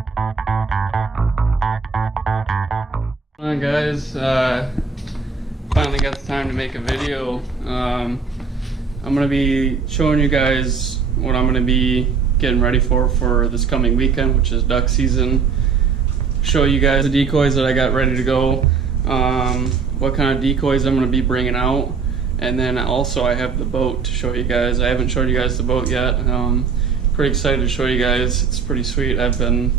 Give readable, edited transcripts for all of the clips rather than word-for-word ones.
Hi guys, finally got the time to make a video. I'm going to be showing you guys what I'm going to be getting ready for this coming weekend, which is duck season. Show you guys the decoys that I got ready to go, what kind of decoys I'm going to be bringing out, and then also I have the boat to show you guys. I haven't showed you guys the boat yet. Pretty excited to show you guys. It's pretty sweet. I've been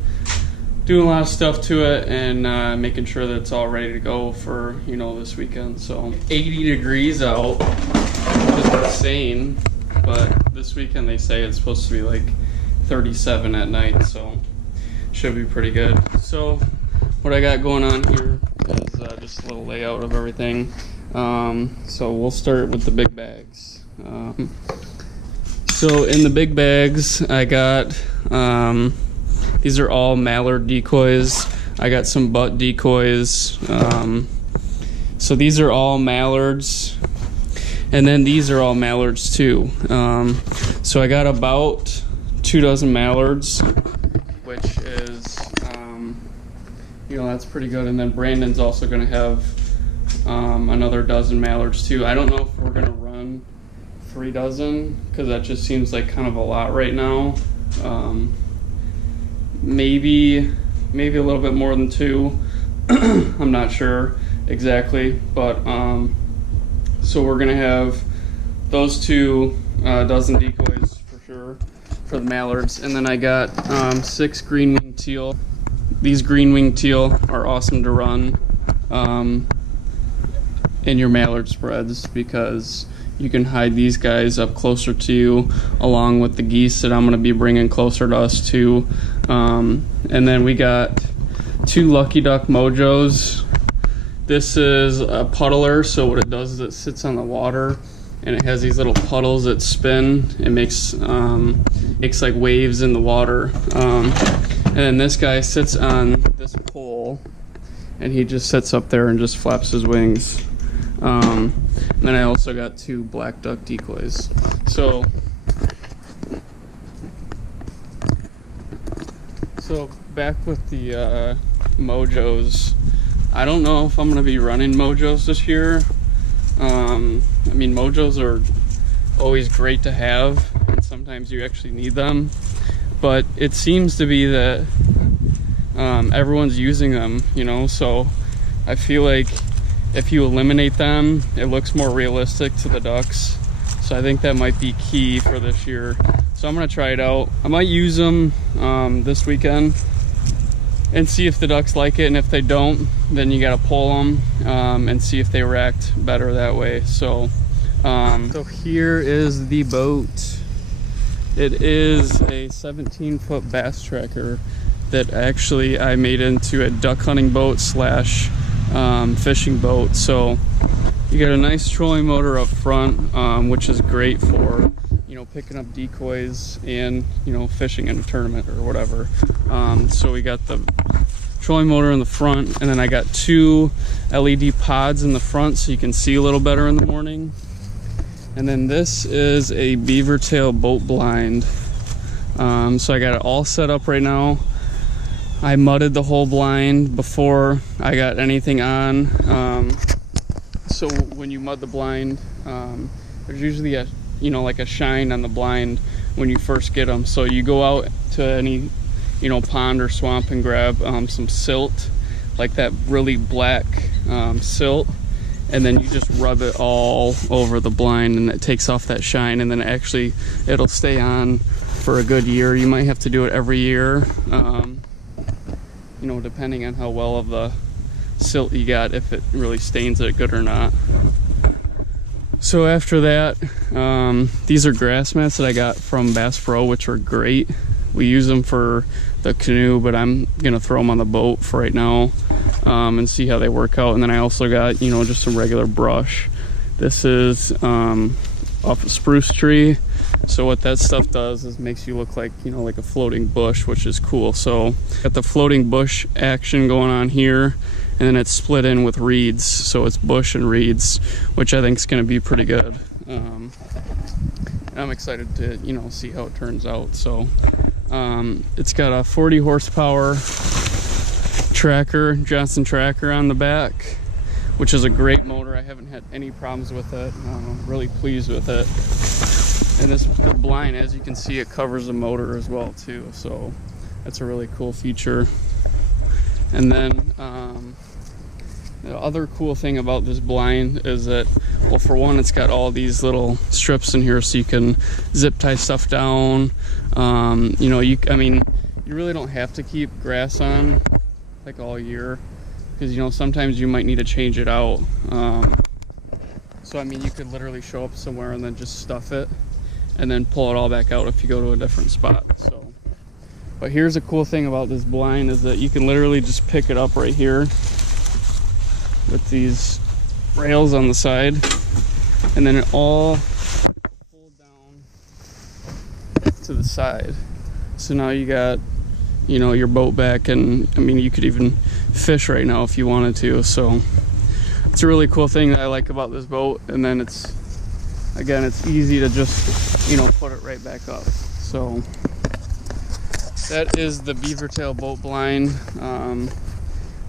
doing a lot of stuff to it and making sure that it's all ready to go for, you know, this weekend. So 80 degrees out, which is insane, but this weekend they say it's supposed to be like 37 at night, so should be pretty good. So what I got going on here is just a little layout of everything. So we'll start with the big bags. So in the big bags I got these are all mallard decoys. I got some butt decoys. So these are all mallards, and then these are all mallards too. So I got about 2 dozen mallards, which is, you know, that's pretty good. And then Brandon's also going to have another dozen mallards too. I don't know if we're going to run 3 dozen because that just seems like kind of a lot right now. Maybe a little bit more than 2. I'm not sure exactly, but so we're gonna have those 2 dozen decoys for sure for the mallards. And then I got 6 green-winged teal. These green-winged teal are awesome to run in your mallard spreads because you can hide these guys up closer to you along with the geese that I'm going to be bringing closer to us too. And then we got 2 Lucky Duck Mojos. This is a puddler, so what it does is it sits on the water and it has these little puddles that spin. It makes like waves in the water. And then this guy sits on this pole and he just sits up there and just flaps his wings. And then I also got 2 black duck decoys. So back with the Mojos, I don't know if I'm going to be running Mojos this year. I mean, Mojos are always great to have, and sometimes you actually need them. But it seems to be that everyone's using them, you know, so I feel like if you eliminate them, it looks more realistic to the ducks. So I think that might be key for this year. So I'm gonna try it out. I might use them this weekend and see if the ducks like it. And if they don't, then you gotta pull them and see if they react better that way. So here is the boat. It is a 17-foot bass tracker that actually I made into a duck hunting boat slash fishing boat. So you got a nice trolling motor up front, which is great for, you know, picking up decoys and, you know, fishing in a tournament or whatever. So we got the trolling motor in the front, and then I got 2 LED pods in the front so you can see a little better in the morning. And then this is a beavertail boat blind. So I got it all set up right now. I mudded the whole blind before I got anything on. So when you mud the blind, there's usually a, you know, like a shine on the blind when you first get them. So you go out to any, you know, pond or swamp and grab some silt, like that really black silt, and then you just rub it all over the blind and it takes off that shine, and then actually it'll stay on for a good year. You might have to do it every year. You know, depending on how well of the silt you got, if it really stains it good or not. So after that, these are grass mats that I got from Bass Pro, which are great. We use them for the canoe, but I'm gonna throw them on the boat for right now and see how they work out. And then I also got, you know, just some regular brush. This is off a spruce tree. So what that stuff does is makes you look like, you know, like a floating bush, which is cool. So got the floating bush action going on here, and then it's split in with reeds. So it's bush and reeds, which I think is going to be pretty good. I'm excited to, you know, see how it turns out. So It's got a 40 horsepower tracker, Johnson tracker on the back, which is a great motor. I haven't had any problems with it. I'm really pleased with it. And the blind, as you can see, it covers the motor as well too. So that's a really cool feature. And then the other cool thing about this blind is that, well, for one, it's got all these little strips in here so you can zip tie stuff down. You know, I mean, you really don't have to keep grass on like all year, because, you know, sometimes you might need to change it out. So I mean, you could literally show up somewhere and then just stuff it and then pull it all back out if you go to a different spot. So, but here's a cool thing about this blind is that you can literally just pick it up right here with these rails on the side, and then it all pulled down to the side. So now you got, you know, your boat back, and I mean, you could even fish right now if you wanted to. So it's a really cool thing that I like about this boat. And then it's, again, it's easy to just, you know, put it right back up. So that is the beavertail boat blind.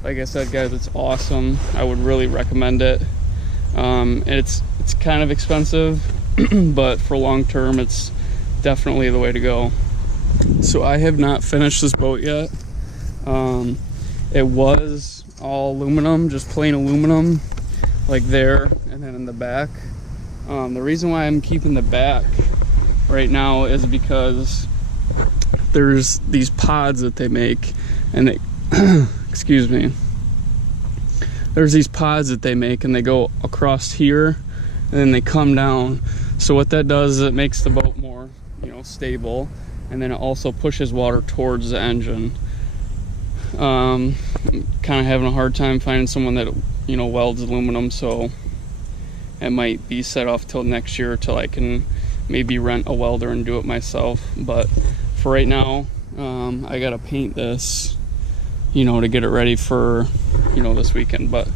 Like I said, guys, it's awesome. I would really recommend it. And it's kind of expensive, but for long term, it's definitely the way to go. So I have not finished this boat yet. It was all aluminum, just plain aluminum, like there, and then in the back. The reason why I'm keeping the back right now is because there's these pods that they make, and they excuse me, there's these pods that they make, and they go across here and then they come down. So what that does is it makes the boat more, you know, stable, and then it also pushes water towards the engine. I'm kind of having a hard time finding someone that, you know, welds aluminum, so it might be set off till next year till I can maybe rent a welder and do it myself. But for right now, I gotta paint this, you know, to get it ready for, you know, this weekend. But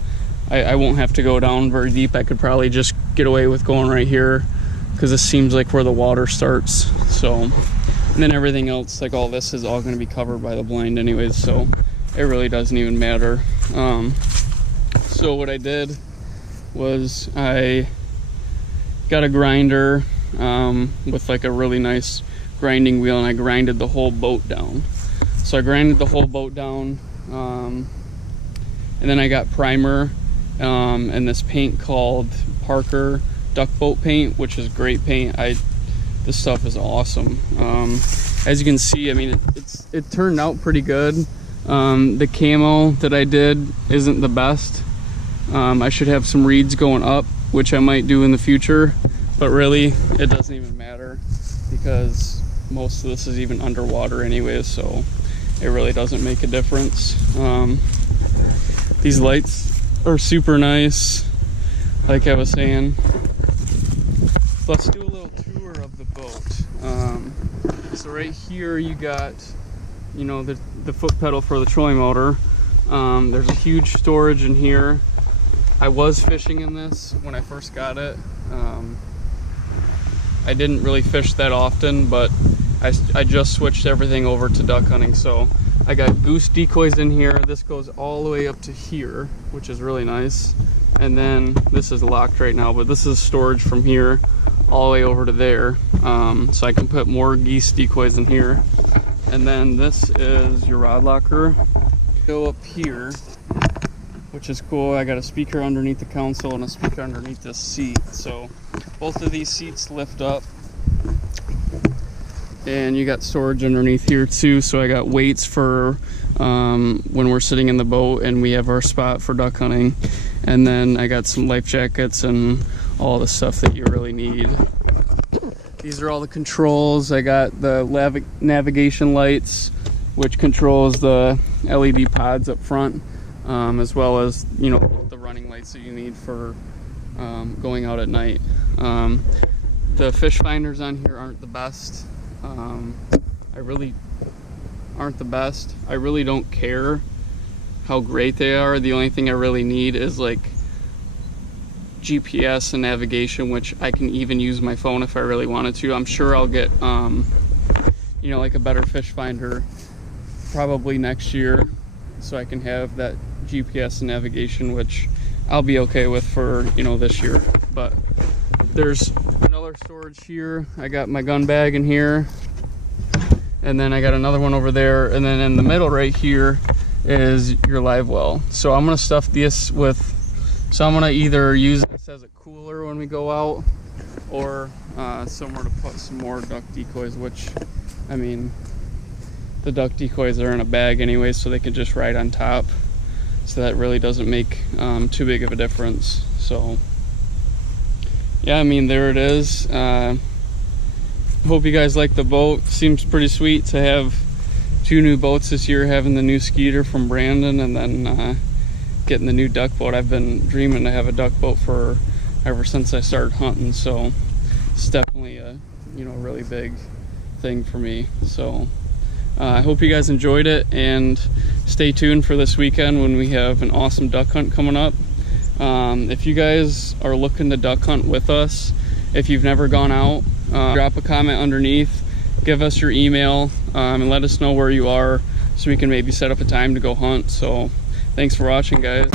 I won't have to go down very deep. I could probably just get away with going right here, because this seems like where the water starts. So, and then everything else, like all this, is all going to be covered by the blind anyways, so it really doesn't even matter. So what I did was I got a grinder with like a really nice grinding wheel, and I grinded the whole boat down. So I grinded the whole boat down, and then I got primer and this paint called Parker Duck Boat Paint, which is great paint. This stuff is awesome. As you can see, I mean, it turned out pretty good. The camo that I did isn't the best. I should have some reeds going up, which I might do in the future, but really it doesn't even matter because most of this is even underwater anyways, so it really doesn't make a difference. These lights are super nice, like I was saying. Let's do a little tour of the boat. So right here you got, you know, the foot pedal for the trolling motor. There's a huge storage in here. I was fishing in this when I first got it. I didn't really fish that often, but I just switched everything over to duck hunting. So I got goose decoys in here. This goes all the way up to here, which is really nice. And then this is locked right now, but this is storage from here all the way over to there. So I can put more geese decoys in here. And then this is your rod locker. Go up here, which is cool. I got a speaker underneath the console and a speaker underneath this seat. So both of these seats lift up. And you got storage underneath here too. So I got weights for when we're sitting in the boat and we have our spot for duck hunting. And then I got some life jackets and all the stuff that you really need. These are all the controls. I got the navigation lights, which controls the LED pods up front, as well as, you know, the running lights that you need for going out at night. The fish finders on here aren't the best. I really don't care how great they are. The only thing I really need is like GPS and navigation, which I can even use my phone if I really wanted to. I'm sure I'll get you you know, like a better fish finder probably next year, so I can have that GPS navigation, which I'll be okay with for, you know, this year. But there's another storage here. I got my gun bag in here, and then I got another one over there, and then in the middle right here is your live well. So I'm gonna stuff this with, so I'm gonna either use this as a cooler when we go out, or somewhere to put some more duck decoys, which, I mean, the duck decoys are in a bag anyway, so they can just ride on top. So that really doesn't make too big of a difference. So yeah, I mean, there it is. Hope you guys like the boat. Seems pretty sweet to have 2 new boats this year, having the new Skeeter from Brandon, and then getting the new duck boat. I've been dreaming to have a duck boat for ever since I started hunting, so it's definitely a, you know, really big thing for me. So I hope you guys enjoyed it, and stay tuned for this weekend when we have an awesome duck hunt coming up. If you guys are looking to duck hunt with us, if you've never gone out, drop a comment underneath, give us your email, and let us know where you are so we can maybe set up a time to go hunt. So thanks for watching, guys.